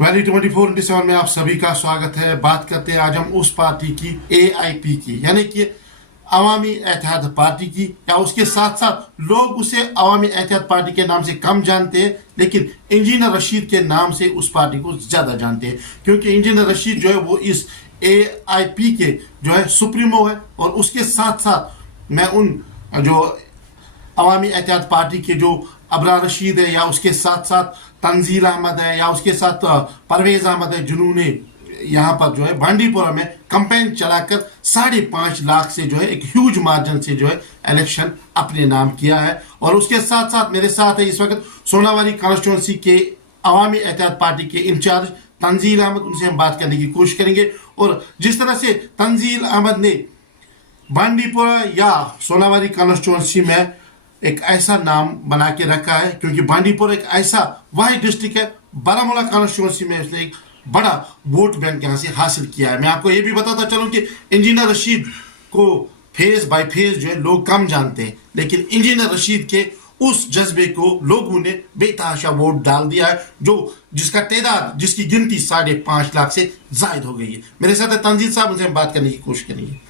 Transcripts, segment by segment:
Valley 24/7 में आप सभी का स्वागत है। बात करते हैं आज हम उस पार्टी की, AIP की, यानी कि अवामी एतिहाद पार्टी की, या उसके साथ साथ लोग उसे अवामी एतिहाद पार्टी के नाम से कम जानते हैं, लेकिन इंजीनियर रशीद के नाम से उस पार्टी को ज्यादा जानते हैं, क्योंकि इंजीनियर रशीद जो है वो इस AIP के जो है सुप्रीमो है। और उसके साथ साथ मैं उन जो अवामी एतिहाद पार्टी के जो अबरार रशीद है, या उसके साथ साथ तंजील अहमद है, या उसके साथ परवेज अहमद है, जिन्होंने यहाँ पर जो है बांडीपोरा में कैंपेन चलाकर 5.5 लाख से जो है एक ह्यूज मार्जिन से जो है इलेक्शन अपने नाम किया है। और उसके साथ साथ मेरे साथ है इस वक्त सोनावारी कॉन्स्टिट्यूंसी के अवामी एतिहाद पार्टी के इंचार्ज तंजील अहमद, उनसे हम बात करने की कोशिश करेंगे। और जिस तरह से तंजील अहमद ने बांडीपोरा या सोनावारी कॉन्स्टिट्यूंसी में एक ऐसा नाम बना के रखा है, क्योंकि बांडीपोरा एक ऐसा वाहिद डिस्ट्रिक्ट है, बारामूला कॉन्स्टिट्यूंसी में इसने एक बड़ा वोट बैंक यहाँ से हासिल किया है। मैं आपको ये भी बताता चलूं कि इंजीनियर रशीद को फेस बाय फेस जो है लोग कम जानते हैं, लेकिन इंजीनियर रशीद के उस जज्बे को लोगों ने बेतहाशा वोट डाल दिया है, जिसका तादाद, जिसकी गिनती 5.5 लाख से जायद हो गई है। मेरे साथ है तंजील साहब, उनसे हम बात करने की कोशिश करेंगे।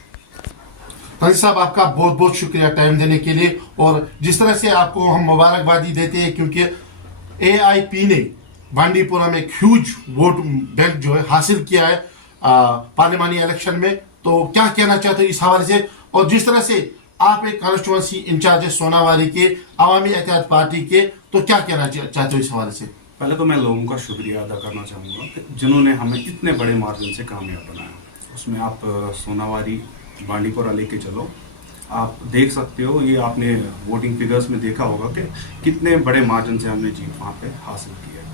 तंजील साहब, आपका बहुत बहुत शुक्रिया टाइम देने के लिए। और जिस तरह से आपको हम मुबारकबादी देते हैं, क्योंकि AIP ने बांडीपोरा में एक ह्यूज वोट बैंक जो है हासिल किया है पार्लिमानी इलेक्शन में, तो क्या कहना चाहते हो इस हवाले से? और जिस तरह से आप एक कॉन्स्टिट्यूंसी इंचार्ज है सोनावारी के अवामी एतिहाद पार्टी के, तो क्या कहना चाहते हो इस हवाले से? पहले तो मैं लोगों का शुक्रिया अदा करना चाहूँगा जिन्होंने हमें इतने बड़े मार्जिन से कामयाब बनाया। उसमें आप सोनावारी बांडीपोरा लेके चलो, आप देख सकते हो, ये आपने वोटिंग फिगर्स में देखा होगा कि कितने बड़े मार्जिन से हमने जीत वहाँ पे हासिल की है।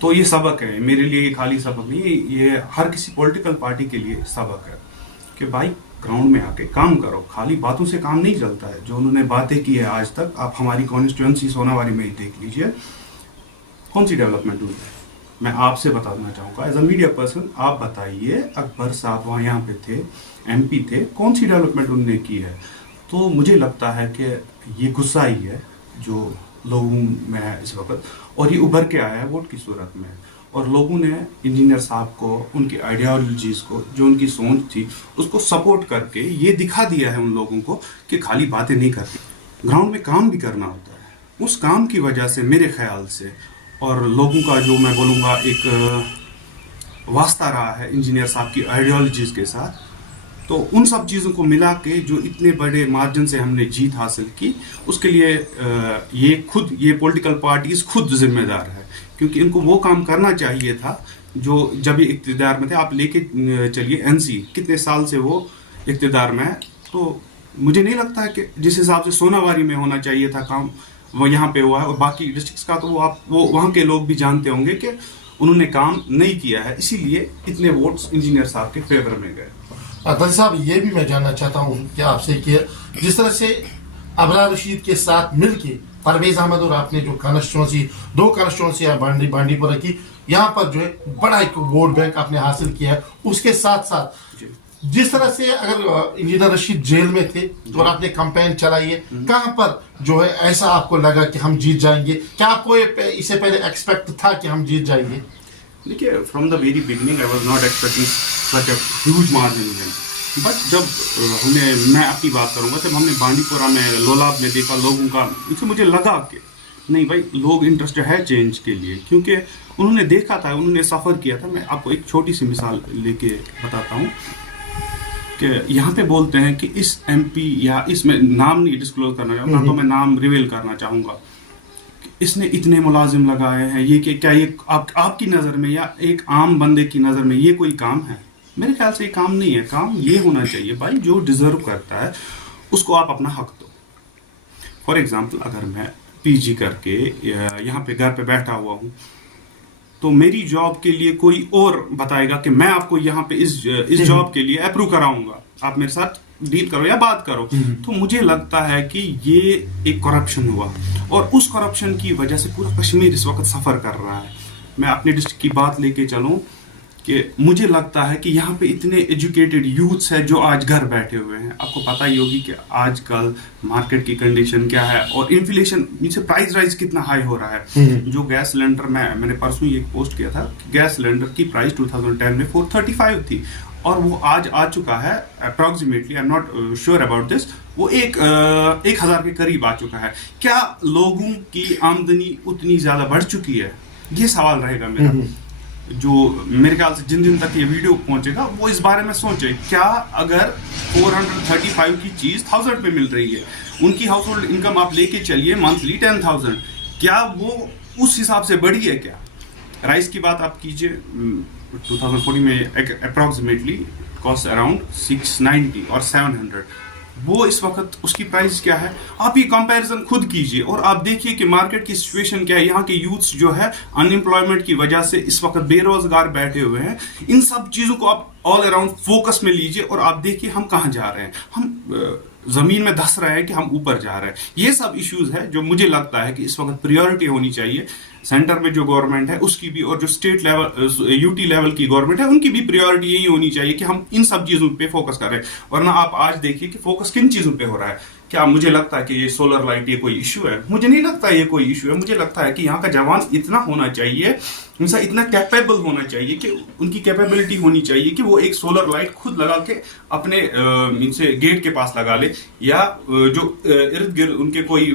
तो ये सबक है मेरे लिए, ये खाली सबक नहीं, ये हर किसी पॉलिटिकल पार्टी के लिए सबक है कि भाई ग्राउंड में आके काम करो, खाली बातों से काम नहीं चलता है। जो उन्होंने बातें की है आज तक, आप हमारी कॉन्स्टिट्यूंसी सोनावारी में ही देख लीजिए, कौन सी डेवलपमेंट हुई है। मैं आपसे बताना चाहूँगा एज अ मीडिया पर्सन, आप बताइए, अकबर साहब वहाँ यहाँ पे थे, MP थे, कौन सी डेवलपमेंट उन्होंने की है? तो मुझे लगता है कि ये गुस्सा ही है जो लोगों में है इस वक्त, और ये उभर के आया है वोट की सूरत में। और लोगों ने इंजीनियर साहब को, उनकी आइडियोलॉजीज को, जो उनकी सोच थी, उसको सपोर्ट करके ये दिखा दिया है उन लोगों को कि खाली बातें नहीं करती, ग्राउंड में काम भी करना होता है। उस काम की वजह से मेरे ख्याल से, और लोगों का जो मैं बोलूँगा एक वास्ता रहा है इंजीनियर साहब की आइडियोलॉजीज के साथ, तो उन सब चीज़ों को मिला के जो इतने बड़े मार्जिन से हमने जीत हासिल की, उसके लिए ये पॉलिटिकल पार्टीज खुद जिम्मेदार है, क्योंकि इनको वो काम करना चाहिए था जो जब ये इक़्तिदार में थे। आप लेके चलिए NC, कितने साल से वो इक़्तिदार में है, तो मुझे नहीं लगता है कि जिस हिसाब से सोनावारी में होना चाहिए था काम, वो यहाँ पे हुआ है। और बाकी डिस्ट्रिक्ट्स का तो वो वहाँ के लोग भी जानते होंगे कि उन्होंने काम नहीं किया है, इसीलिए इतने वोट्स इंजीनियर साहब के फेवर में गए। तंजील साहब, ये भी मैं जानना चाहता हूँ कि आपसे कि जिस तरह से अबरार रशीद के साथ मिलके परवेज अहमद और आपने जो कॉन्स्टिट्यूंसी, 2 कॉन्स्टिट्यूंसी है बांडीपोरा की, यहाँ पर जो है बड़ा एक वोट बैंक आपने हासिल किया है। उसके साथ साथ जिस तरह से अगर इंजीनियर रशीद जेल में थे और आपने कैंपेन चलाई है, कहाँ पर जो है ऐसा आपको लगा कि हम जीत जाएंगे? क्या आपको इससे पहले एक्सपेक्ट था कि हम जीत जाएंगे? देखिए, from the very beginning I was not expecting such a huge margin, but जब मैं अपनी बात करूंगा, जब हमने बांडीपोरा में, लोलाब में देखा लोगों का, इससे मुझे लगा कि नहीं भाई, लोग इंटरेस्टेड है चेंज के लिए, क्योंकि उन्होंने देखा था, उन्होंने सफ़र किया था। मैं आपको एक छोटी सी मिसाल लेके बताता हूँ कि यहाँ पे बोलते हैं कि इस MP, या इसमें नाम नहीं डिस्क्लोज करना चाहूँगा, ना तो मैं नाम रिवील करना चाहूँगा, इसने इतने मुलाजिम लगाए हैं, ये क्या ये आपकी नज़र में या एक आम बंदे की नज़र में ये कोई काम है? मेरे ख्याल से ये काम नहीं है। काम ये होना चाहिए भाई, जो डिज़र्व करता है उसको आप अपना हक दो। फॉर एग्जांपल, अगर मैं PG करके यहाँ पे घर पे बैठा हुआ हूँ, तो मेरी जॉब के लिए कोई और बताएगा कि मैं आपको यहाँ पे इस जॉब के लिए अप्रूव कराऊंगा, आप मेरे साथ डील करो या बात करो, तो मुझे लगता है कि ये एक करप्शन हुआ, और उस करप्शन की वजह से पूरा कश्मीर इस वक्त सफ़र कर रहा है। मैं अपने डिस्ट्रिक्ट की बात लेके चलूँ, کہ مجھے لگتا ہے کہ یہاں پہ اتنے ایجوکیٹڈ یوتھس ہیں جو آج گھر بیٹھے ہوئے ہیں. آپ کو پتہ ہی ہوگی کہ آج کل مارکیٹ کی کنڈیشن کیا ہے اور انفلیشن سے پرائز رائز کتنا ہائی ہو رہا ہے. جو گیس سلنڈر میں نے پرسوں ہی ایک پوسٹ کیا تھا کہ گیس سلنڈر کی پرائز 2010 میں 435 تھی اور وہ آج آ چکا ہے approximately, I am not sure about this, وہ 1000 کے قریب آ چکا ہے. کیا لوگوں کی آمدنی اتنی زیادہ بڑھ چکی ہے؟ یہ سوال رہے گا میرا. جو میرے خیال سے جن تک یہ ویڈیو پہنچے گا وہ اس بارے میں سوچے, کیا اگر 435 کی چیز 1000 پہ مل رہی ہے, ان کی ہاؤس ہولڈ انکم آپ لے کے چلیے منتھلی 10,000, کیا وہ اس حساب سے بڑھی ہے کیا؟ رائس کی بات آپ کیجئے, 2014 میں اپروکسیمیٹلی کاسٹ اراؤنڈ 690 اور 700, وہ اس وقت اس کی پرائز کیا ہے؟ آپ یہ کمپیریزن خود کیجئے اور آپ دیکھیے کہ مارکیٹ کی سچویشن کیا ہے. یہاں کے یوتھس جو ہے ان امپلائمنٹ کی وجہ سے اس وقت بے روزگار بیٹھے ہوئے ہیں. ان سب چیزوں کو آپ آل اراؤنڈ فوکس میں لیجئے اور آپ دیکھیے ہم کہاں جا رہے ہیں. ہم زمین میں دھس رہے ہیں کہ ہم اوپر جا رہے ہیں. یہ سب ایشوز ہے جو مجھے لگتا ہے کہ اس وقت پریورٹی ہونی چاہیے. سینٹر میں جو گورنمنٹ ہے اس کی بھی اور جو state level U T level کی گورنمنٹ ہے ان کی بھی پریورٹی یہی ہونی چاہیے کہ ہم ان سب چیزوں پہ فوکس کریں. ورنہ آپ آج دیکھیے کہ فوکس کن چیزوں پہ ہو رہا ہے. کیا مجھے لگتا ہے کہ یہ سولر لائٹ یہ کوئی ایشو ہے؟ مجھے نہیں لگتا یہ کوئی ایشو ہے. مجھے لگتا ہے کہ یہاں کا جوان اتنا ہونا چاہیے, اتنا کیپیبل ہونا چاہیے کہ ان کی کیپیبلٹی ہونی چاہیے کہ وہ ایک سولر لائٹ خود لگا کے اپنے گیٹ کے پاس لگا لے, یا جو ارد گرد ان کے کوئی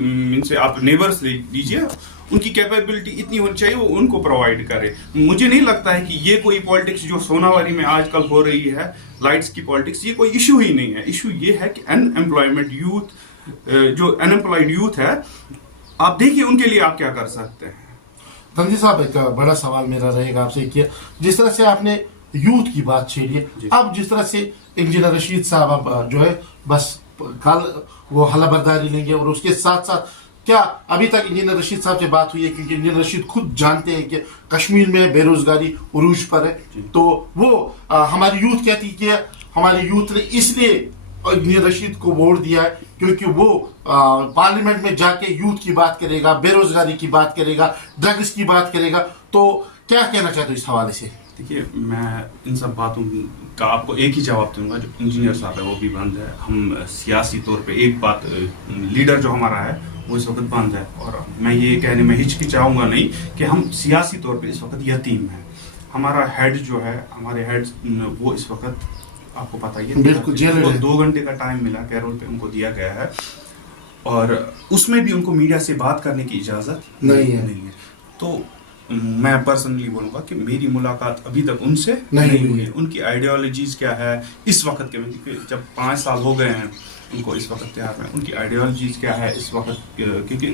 آپ نیبرس لے لیجیے, ان کی کیپیبلٹی اتنی ہونی چاہیے وہ ان کو پرووائڈ کرے. مجھے نہیں لگتا ہے کہ یہ کوئی پالیٹکس جو سوناواری میں آج کل ہو رہی ہے, لائٹس کی پالیٹکس, یہ کوئی ایشو ہی نہیں ہے. ایشو یہ ہے کہ ان امپلائمنٹ یوتھ, جو ان امپلائڈ یوتھ ہے, آپ دیکھیے ان کے لیے آپ کیا کر سکتے ہیں. تنزیل صاحب, ایک بڑا سوال میرا رہے گا آپ سے کہ جس طرح سے آپ نے یوتھ کی بات چھیڑی ہے, اب جس طرح سے انجینئر رشید صاحب اب جو ہے بس کل وہ حلف برداری لیں گے, اور اس کے ساتھ ساتھ کیا ابھی تک انجینئر رشید صاحب سے بات ہوئی ہے؟ کیونکہ انجینئر رشید خود جانتے ہیں کہ کشمیر میں بے روزگاری عروج پر ہے, تو وہ ہماری یوتھ کہتی کہ ہماری یوتھ نے اس لیے انجینئر رشید کو ووٹ دیا ہے کیونکہ وہ پارلیمنٹ میں جا کے یوتھ کی بات کرے گا, بے روزگاری کی بات کرے گا, ڈرگس کی بات کرے گا. تو کیا کہنا چاہتے ہو اس حوالے سے؟ دیکھیے, میں ان سب باتوں کا آپ کو ایک ہی جواب دوں گا. جو انجینئر صاحب ہے وہ بھی بند ہے. ہم سیاسی طور پہ ایک بات, لیڈر جو ہمارا ہے وہ اس وقت بند ہے, اور میں یہ کہنے میں ہچکچاؤں گا نہیں کہ ہم سیاسی طور پہ اس وقت یتیم ہیں. ہمارا ہیڈ جو ہے, ہمارے ہیڈ وہ اس وقت آپ کو پتہ ہی ہے, بالکل 2 گھنٹے کا ٹائم ملا کیرول پہ ان کو دیا گیا ہے, اور اس میں بھی ان کو میڈیا سے بات کرنے کی اجازت نہیں ہے. تو میں پرسنلی بولوں گا کہ میری ملاقات ابھی تک ان سے نہیں ہوئی. ان کی آئیڈیالوجیز کیا ہے اس وقت کے, جب 5 سال ہو گئے ہیں ان کو اس وقت تیار میں, ان کی آئیڈیالوجیز کیا ہے اس وقت, کیونکہ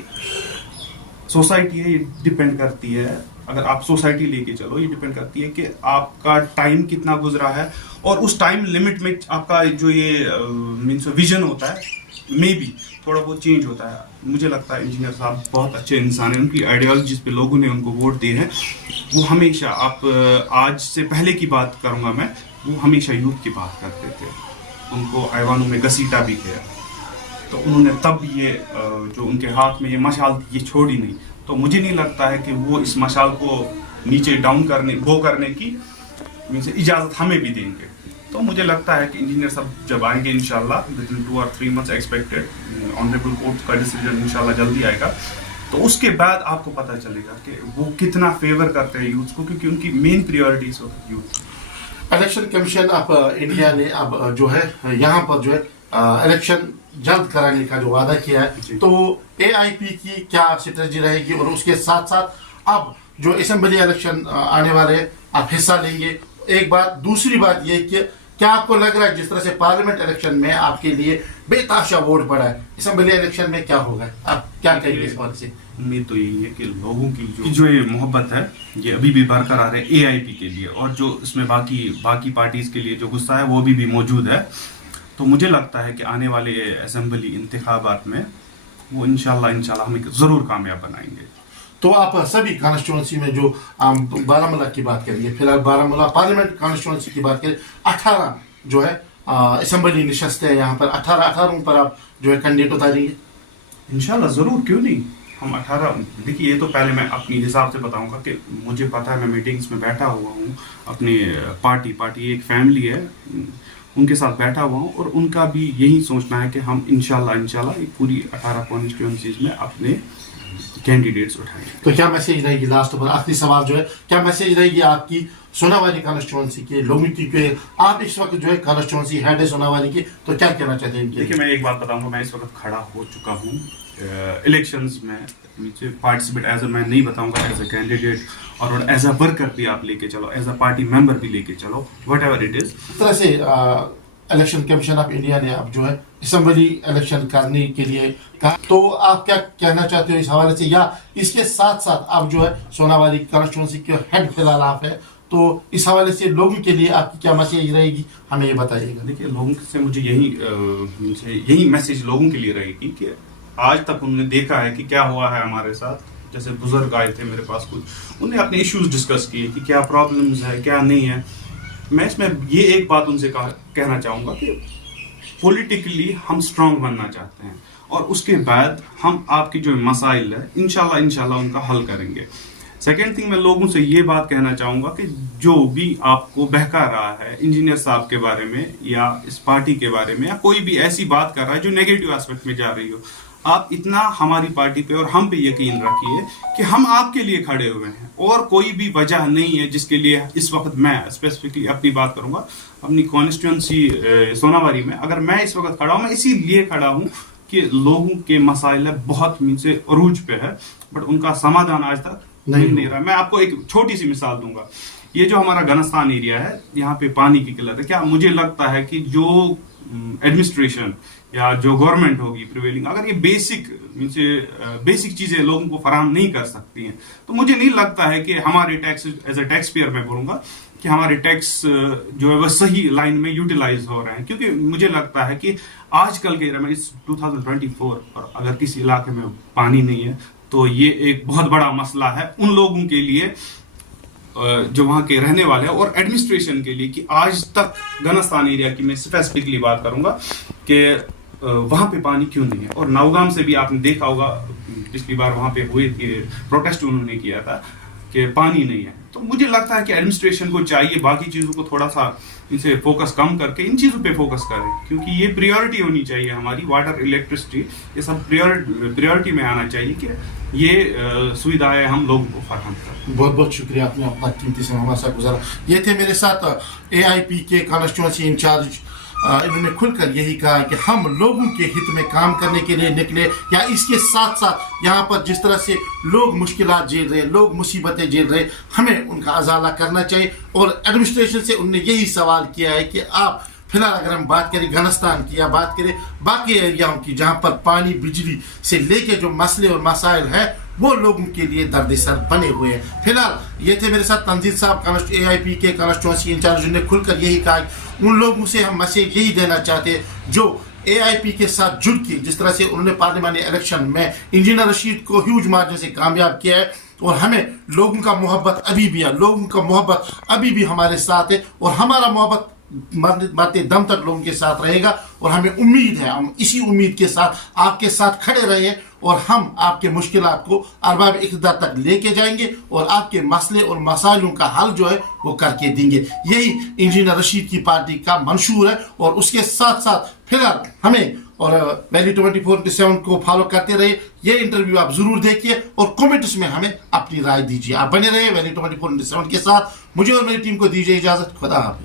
سوسائٹی ہے, یہ ڈپینڈ کرتی ہے. اگر آپ سوسائٹی لے کے چلو, یہ ڈپینڈ کرتی ہے کہ آپ کا ٹائم کتنا گزرا ہے, اور اس ٹائم لمٹ میں آپ کا جو یہ ویژن ہوتا ہے میں بھی تھوڑا بہت چینج ہوتا ہے. مجھے لگتا ہے انجینئر صاحب بہت اچھے انسان ہیں. ان کی آئیڈیالوجیز پہ لوگوں نے ان کو ووٹ دیے ہیں. وہ ہمیشہ, آپ آج سے پہلے کی بات کروں گا میں, وہ ہمیشہ یوتھ کی بات کرتے تھے. ان کو ایوانوں میں گھسیٹا بھی گیا, تو انہوں نے تب یہ جو ان کے ہاتھ میں یہ مشال تھی یہ چھوڑی نہیں. تو مجھے نہیں لگتا ہے کہ وہ اس مشال کو نیچے ڈاؤن کرنے, گو کرنے کی اجازت ہمیں بھی دیں گے. تو مجھے لگتا ہے کہ انجینئر صاحب جب آئیں گے انشاءاللہ within 2 or 3 months expected, honourable court کا ڈیسیجن انشاءاللہ جلدی آئے گا, تو اس کے بعد آپ کو پتہ چلے گا کہ وہ کتنا فیور کرتے ہیں یوتھ کو, کیونکہ ان کی مین پریورٹی اس وقت یوتھ. الیکشن کمیشن اب انڈیا نے اب جو ہے یہاں پر جو ہے الیکشن جلد کرانے کا جو وعدہ کیا ہے, تو اے آئی پی کی کیا اسٹریٹجی رہے گی, اور اس کے ساتھ ساتھ اب جو اسمبلی الیکشن آنے والے ہیں آپ حصہ لیں گے؟ ایک بات. دوسری بات یہ کہ کیا آپ کو لگ رہا ہے جس طرح سے پارلیمنٹ الیکشن میں آپ کے لیے بے تحاشا ووٹ پڑا ہے, اسمبلی الیکشن میں کیا ہوگا؟ آپ کیا کہیں گے اس بات سے؟ امید تو یہی ہے کہ لوگوں کی جو یہ محبت ہے یہ ابھی بھی برقرار ہے اے آئی پی کے لیے, اور جو اس میں باقی پارٹیز کے لیے جو غصہ ہے وہ بھی موجود ہے. تو مجھے لگتا ہے کہ آنے والے اسمبلی انتخابات میں وہ انشاءاللہ ہم ضرور کامیاب بنائیں گے. تو آپ سبھی کانسٹیچوئنسی میں جو بارامولہ کی بات کریں گے, فی الحال بارامولہ پارلیمنٹ کانسٹیچوئنسی کی بات کریں, 18 جو ہے اسمبلی نشستیں ہیں یہاں پر, 18 پر آپ جو ہے کینڈیڈیٹ اتاریں گے؟ انشاءاللہ ضرور, کیوں نہیں. हम 18 देखिए, ये तो पहले मैं अपनी हिसाब से बताऊंगा कि मुझे पता है, मैं मीटिंग्स में बैठा हुआ हूँ अपने पार्टी एक फैमिली है, उनके साथ बैठा हुआ हूँ और उनका भी यही सोचना है कि हम इंशाल्लाह एक पूरी 18 कॉन्स्टिट्यूंसीज में अपने कैंडिडेट्स उठाएंगे। तो क्या मैसेज रहेगी, लास्ट पर आखिरी सवाल जो है, क्या मैसेज रहेगी आपकी सोनावाली कॉन्स्टिट्यूंसी के लोगों की कि आप इस वक्त जो है कॉन्स्टिट्यूंसी हेड है सोनावाली की, तो क्या कहना चाहते हैं? देखिए, मैं एक बात बताऊंगा, मैं इस वक्त खड़ा हो चुका हूँ इलेक्शंस में, मुझे पार्टिसिपेट एज मैं नहीं बताऊंगा एज अ कैंडिडेट और एज अ वर्कर भी आप लेके चलो, एज अ पार्टी मेंबर भी लेके चलो, वट एवर इट इज। इस तरह से इलेक्शन कमीशन ऑफ इंडिया ने अब जो है असेंबली इलेक्शन करने के लिए कहा, तो आप क्या कहना चाहते हो इस हवाले से, या इसके साथ साथ आप जो है सोनावाली कॉन्स्टिट्यूंसी के हेड फिलहाल आप है, तो इस हवाले से लोगों के लिए आपकी क्या मैसेज रहेगी, हमें ये बताइएगा। देखिए, लोगों से मुझे यही मैसेज लोगों के लिए रहेगी कि आज तक उन्होंने देखा है कि क्या हुआ है हमारे साथ। जैसे बुजुर्ग आए थे मेरे पास कुछ, उन्हें अपने इश्यूज डिस्कस किए कि क्या प्रॉब्लम्स है क्या नहीं है। मैं इसमें ये एक बात उनसे कहना चाहूँगा कि पॉलिटिकली हम स्ट्रांग बनना चाहते हैं और उसके बाद हम आपके जो मसाइल है इंशाल्लाह उनका हल करेंगे। सेकेंड थिंग, मैं लोगों से ये बात कहना चाहूँगा कि जो भी आपको बहका रहा है इंजीनियर साहब के बारे में या इस पार्टी के बारे में या कोई भी ऐसी बात कर रहा है जो नेगेटिव एस्पेक्ट में जा रही हो, आप इतना हमारी पार्टी पे और हम पे यकीन रखिए कि हम आपके लिए खड़े हुए हैं और कोई भी वजह नहीं है जिसके लिए इस वक्त मैं स्पेसिफिकली अपनी बात करूंगा अपनी कॉन्स्टिट्यूंसी सोनावारी में। अगर मैं इस वक्त खड़ा हूं, मैं इसीलिए खड़ा हूं कि लोगों के मसाइल बहुत से अरूज पे है, बट उनका समाधान आज तक नहीं रहा। मैं आपको एक छोटी सी मिसाल दूंगा। ये जो हमारा घनस्थान एरिया है, यहाँ पे पानी की किल्लत है। क्या मुझे लगता है कि जो एडमिनिस्ट्रेशन या जो गवर्नमेंट होगी प्रिवेलिंग, अगर ये बेसिक चीजें लोगों को फराहम नहीं कर सकती हैं, तो मुझे नहीं लगता है कि हमारे tax as a tax payer मैं बोलूंगा कि हमारे टैक्स जो है वह सही लाइन में यूटिलाइज हो रहे हैं। क्योंकि मुझे लगता है कि आजकल के में इस 2024 और अगर किसी इलाके में पानी नहीं है तो ये एक बहुत बड़ा मसला है उन लोगों के लिए जो वहाँ के रहने वाले हैं और एडमिनिस्ट्रेशन के लिए कि आज तक घनस्थान एरिया की मैं स्पेसिफिकली बात करूंगा कि वहाँ पे पानी क्यों नहीं है। और नौगाम से भी आपने देखा होगा, पिछली बार वहाँ पे हुए थे प्रोटेस्ट उन्होंने किया था कि पानी नहीं है। तो मुझे लगता है कि एडमिनिस्ट्रेशन को चाहिए बाकी चीज़ों को थोड़ा सा इनसे फोकस कम करके इन चीज़ों पे फोकस करें, क्योंकि ये प्रायोरिटी होनी चाहिए हमारी। वाटर, इलेक्ट्रिसिटी, ये सब प्रायोरिटी में आना चाहिए कि ये सुविधाएं हम लोगों को फराहम करें। बहुत बहुत शुक्रिया, आपने अपना कीमती समय हमारे साथ गुजारा। ये थे मेरे साथ AIP के कॉन्स्टिट्यूंसी इंचार्ज। इन्होंने खुलकर यही कहा कि हम लोगों के हित में काम करने के लिए निकले, या इसके साथ साथ यहाँ पर जिस तरह से लोग मुश्किलात झेल रहे, लोग मुसीबतें झेल रहे, हमें उनका अजाला करना चाहिए। और एडमिनिस्ट्रेशन से उन्होंने यही सवाल किया है कि आप फिलहाल अगर हम बात करें घनस्थान की या बात करें बाकी एरियाओं की जहाँ पर पानी बिजली से लेके जो मसले और मसाइल हैं वो लोगों के लिए दर्द-ए-सर बने हुए हैं। फिलहाल ये थे मेरे साथ तंजीर साहब, AIP के कॉन्स्टिट्यूंसी इंचार्ज, ने खुलकर यही कहा। उन लोगों से हम मैसेज यही देना चाहते हैं जो AIP के साथ जुड़ के जिस तरह से उन्होंने पार्लियामानी इलेक्शन में इंजीनियर रशीद को ह्यूज मार्जिन से कामयाब किया है, और हमें लोगों का मोहब्बत अभी भी है, लोगों का मोहब्बत अभी भी हमारे साथ है और हमारा मोहब्बत मरते दम तक लोगों के साथ रहेगा। और हमें उम्मीद है, हम इसी उम्मीद के साथ आपके साथ खड़े रहे और हम आपके मुश्किलात को अरबाब इक़्तिदार तक लेके जाएंगे और आपके मसले और मसाइलों का हल जो है वो करके देंगे। यही इंजीनियर रशीद की पार्टी का मंशूर है। और उसके साथ साथ फिलहाल हमें और वैली 24/7 को फॉलो करते रहे। ये इंटरव्यू आप जरूर देखिए और कमेंट्स में हमें अपनी राय दीजिए। आप बने रहे वैली 24/7 के साथ। मुझे और मेरी टीम को दीजिए इजाजत। खुदा हाफिज़।